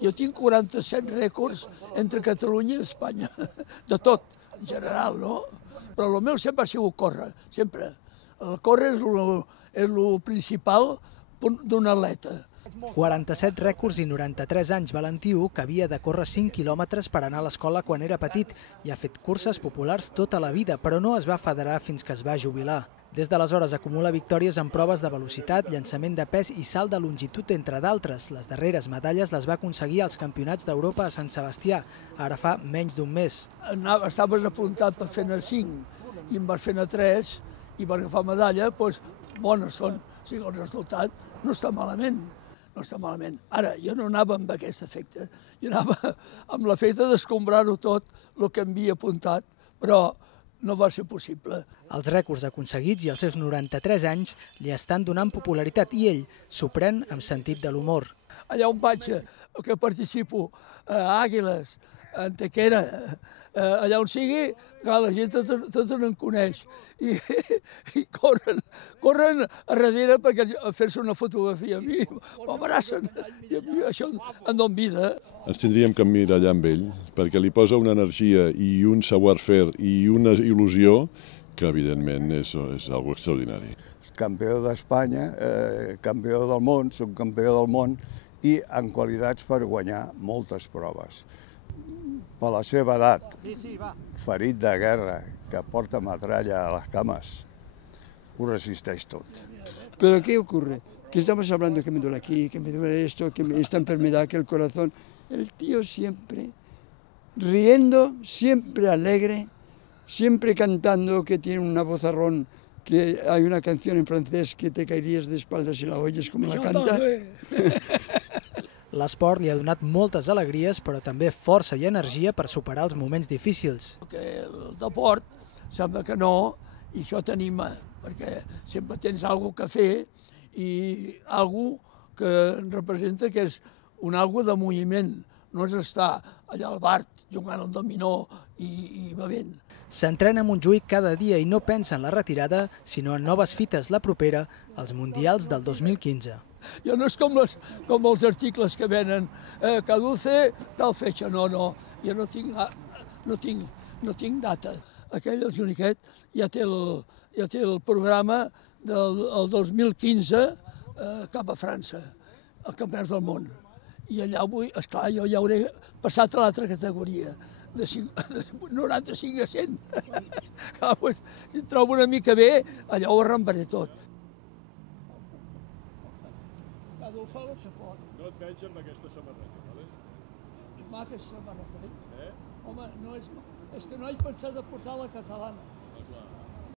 Jo tinc 47 rècords entre Catalunya i Espanya, de tot, en general, no? Però el meu sempre ha sigut córrer, sempre. El córrer és el principal d'un atleta. 47 rècords i 93 anys, Valentiu, que havia de córrer 5 quilòmetres per anar a l'escola quan era petit i ha fet curses populars tota la vida, però no es va federar fins que es va jubilar. Des d'aleshores acumula victòries en proves de velocitat, llançament de pes i salt de longitud, entre d'altres. Les darreres medalles les va aconseguir als Campionats d'Europa a Sant Sebastià, ara fa menys d'un mes. Estaves apuntat per fer-ne 5 i em vas fer-ne 3 i per agafar medalla, doncs bones són. O sigui, el resultat no està malament. No està malament. Ara, jo no anava amb aquest efecte. Jo anava amb l'efecte d'escombrar-ho tot, el que em havia apuntat, però no va ser possible. Els rècords aconseguits i els seus 93 anys li estan donant popularitat i ell s'ho pren amb sentit de l'humor. Allà on vaig, que participo, a Àguiles, a Antequera, allà on sigui, la gent tots en coneix i corren a darrere perquè a fer-se una fotografia a mi, m'abracen i a mi això em dona vida. Ens tindríem que emmirallar amb ell perquè li posa una energia i un savoir-faire i una il·lusió que evidentment és algo extraordinari. Campió d'Espanya, campió del món, subcampió del món i en qualitats per guanyar moltes proves. Per la seva edat, ferit de guerra, que porta metralla a les cames, ho resisteix tot. ¿Pero qué ocurre? Que estamos hablando que me duele aquí, que me duele esto, que esta enfermedad, que el corazón. El tío siempre riendo, siempre alegre, siempre cantando, que tiene una vozarrón, que hay una canción en francés que te caerías de espaldas si la oyes como la canta. L'esport li ha donat moltes alegries, però també força i energia per superar els moments difícils. El deport sembla que no, i això t'anima, perquè sempre tens alguna cosa a fer i alguna cosa que representa que és un algo de moviment, no és estar allà al bar jugant al dominó i bevent. S'entrena a Montjuïc cada dia i no pensa en la retirada, sinó en noves fites la propera, als Mundials del 2015. Jo no és com els articles que venen, caduce tal fecha, no, jo no tinc data. Aquell, el Juniquet, ja té el programa del 2015 cap a França, el Campionat del Món. I allà vull, esclar, jo ja hauré passat a l'altra categoria, de 95 a 100. Clar, doncs, si em trobo una mica bé, allà ho arrembaré tot. No et veig amb aquesta samarreta, vale? Maca samarreta, eh? Home, és que no he pensat de portar la catalana.